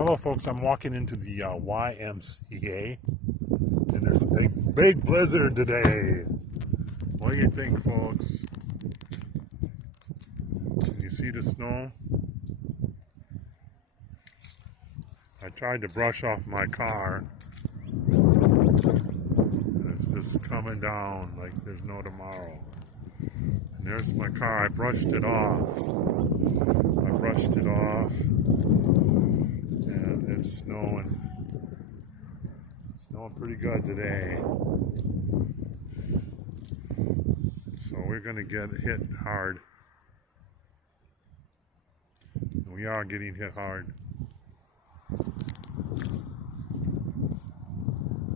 Hello folks, I'm walking into the YMCA and there's a big blizzard today. What do you think, folks? Can you see the snow? I tried to brush off my car and it's just coming down like there's no tomorrow. And there's my car. I brushed it off and it's snowing pretty good today. So we're gonna get hit hard. We are getting hit hard.